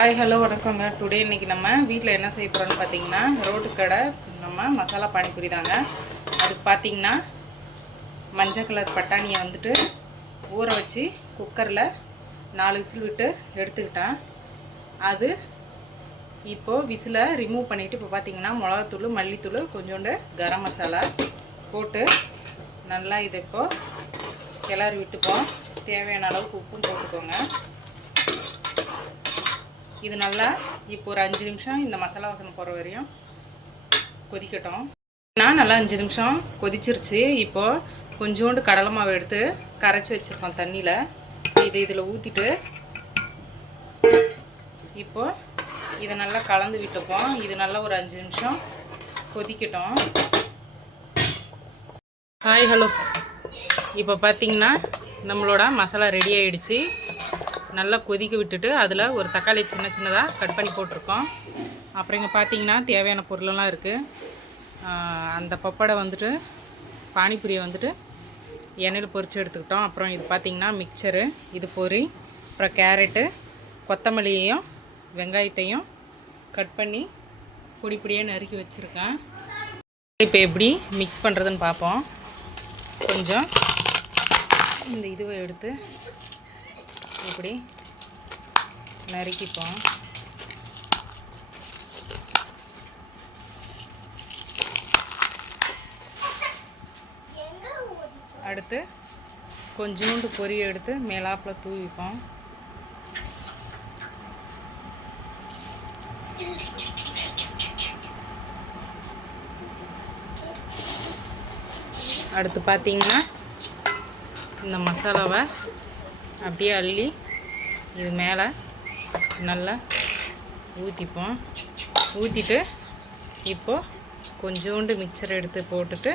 Hi hello வணக்கங்க. Today இன்றைக்கி நம்ம வீட்டில் என்ன செய்ய போகிறோம்னு பார்த்தீங்கன்னா ரோட்டு கடை நம்ம மசாலா பானிபூரி தாங்க. அதுக்கு பார்த்தீங்கன்னா மஞ்சள் கலர் பட்டாணியை வந்துட்டு ஊற வச்சு குக்கரில் 4 விசில் விட்டு எடுத்துக்கிட்டேன். அது இப்போது விசிலை ரிமூவ் பண்ணிவிட்டு இப்போ பார்த்தீங்கன்னா மிளகாத்தூள், மல்லித்தூள், கொஞ்சோண்டு கரம் மசாலா போட்டு நல்லா இதை இப்போது கிளறி விட்டுப்போம். தேவையான அளவுக்கு உப்பும் போட்டுக்கோங்க. இது நல்லா இப்போ ஒரு 5 நிமிஷம் இந்த மசாலா வாசனை போகிற வரையும் கொதிக்கட்டும். நான் நல்லா 5 நிமிஷம் கொதிச்சிருச்சு. இப்போது கொஞ்சோண்டு கடலை மாவு எடுத்து கரைச்சி வச்சுருக்கோம் தண்ணியில். இதில் ஊற்றிட்டு இப்போது இதை நல்லா கலந்து விட்டுப்போம். இது நல்லா ஒரு 5 நிமிஷம் கொதிக்கட்டும். ஹாய் ஹலோ, இப்போ பார்த்திங்கன்னா நம்மளோட மசாலா ரெடி ஆகிடுச்சு. நல்லா கொதிக்க விட்டுட்டு அதில் ஒரு தக்காளி சின்ன சின்னதாக கட் பண்ணி போட்டிருக்கோம். அப்புறம் இங்கே பார்த்தீங்கன்னா தேவையான பொருளெல்லாம் இருக்குது. அந்த பப்படை வந்துட்டு பானிபூரியை வந்துட்டு எண்ணெயில் பொரித்து எடுத்துக்கிட்டோம். அப்புறம் இது பார்த்திங்கன்னா மிக்சரு, இது பொரி, அப்புறம் கேரட்டு, கொத்தமல்லியையும் வெங்காயத்தையும் கட் பண்ணி பொடி பொடியாக நறுக்கி வச்சுருக்கேன். இப்போ எப்படி மிக்ஸ் பண்ணுறதுன்னு பார்ப்போம். கொஞ்சம் இந்த இதுவை எடுத்து இப்படி நறுக்கிப்போம். அடுத்து கொஞ்சோண்டு பொரியை எடுத்து மேலாப்பில் தூவிப்போம். அடுத்து பார்த்திங்கன்னா இந்த மசாலாவை அப்படியே அள்ளி இது மேலே நல்லா ஊற்றிப்போம். ஊற்றிட்டு இப்போது கொஞ்சோண்டு மிக்சர் எடுத்து போட்டுட்டு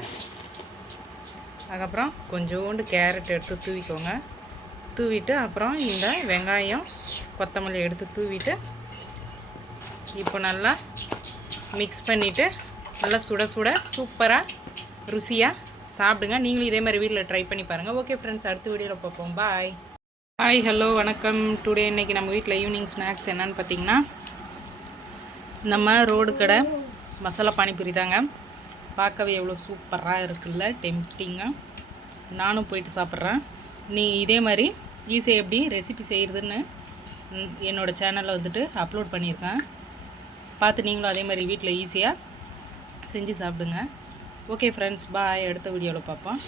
அதுக்கப்புறம் கொஞ்சோண்டு கேரட் எடுத்து தூவிக்கோங்க. தூவிட்டு அப்புறம் இந்த வெங்காயம் கொத்தமல்லி எடுத்து தூவிட்டு இப்போ நல்லா மிக்ஸ் பண்ணிவிட்டு நல்லா சுட சுட சூப்பராக ருசியாக சாப்பிடுங்க. நீங்களும் இதே மாதிரி வீட்டில் ட்ரை பண்ணி பாருங்கள். ஓகே ஃப்ரெண்ட்ஸ், அடுத்த வீடியோவில் பார்ப்போம். பாய். ஹாய் ஹலோ வணக்கம். டுடே இன்றைக்கி நம்ம வீட்டில் ஈவினிங் ஸ்நாக்ஸ் என்னென்னு பார்த்தீங்கன்னா நம்ம ரோடு கடை மசாலா பானிபூரி தாங்க. பார்க்கவே எவ்வளோ சூப்பராக இருக்குல்ல, டெம்ப்டிங்காக. நானும் போயிட்டு சாப்பிட்றேன். நீ இதே மாதிரி ஈஸியாக எப்படி ரெசிபி செய்கிறதுன்னு என்னோடய சேனலில் வந்துட்டு அப்லோட் பண்ணியிருக்கேன். பார்த்து நீங்களும் அதே மாதிரி வீட்டில் ஈஸியாக செஞ்சு சாப்பிடுங்க. ஓகே ஃப்ரெண்ட்ஸ், பாய். அடுத்த வீடியோவில் பார்ப்போம்.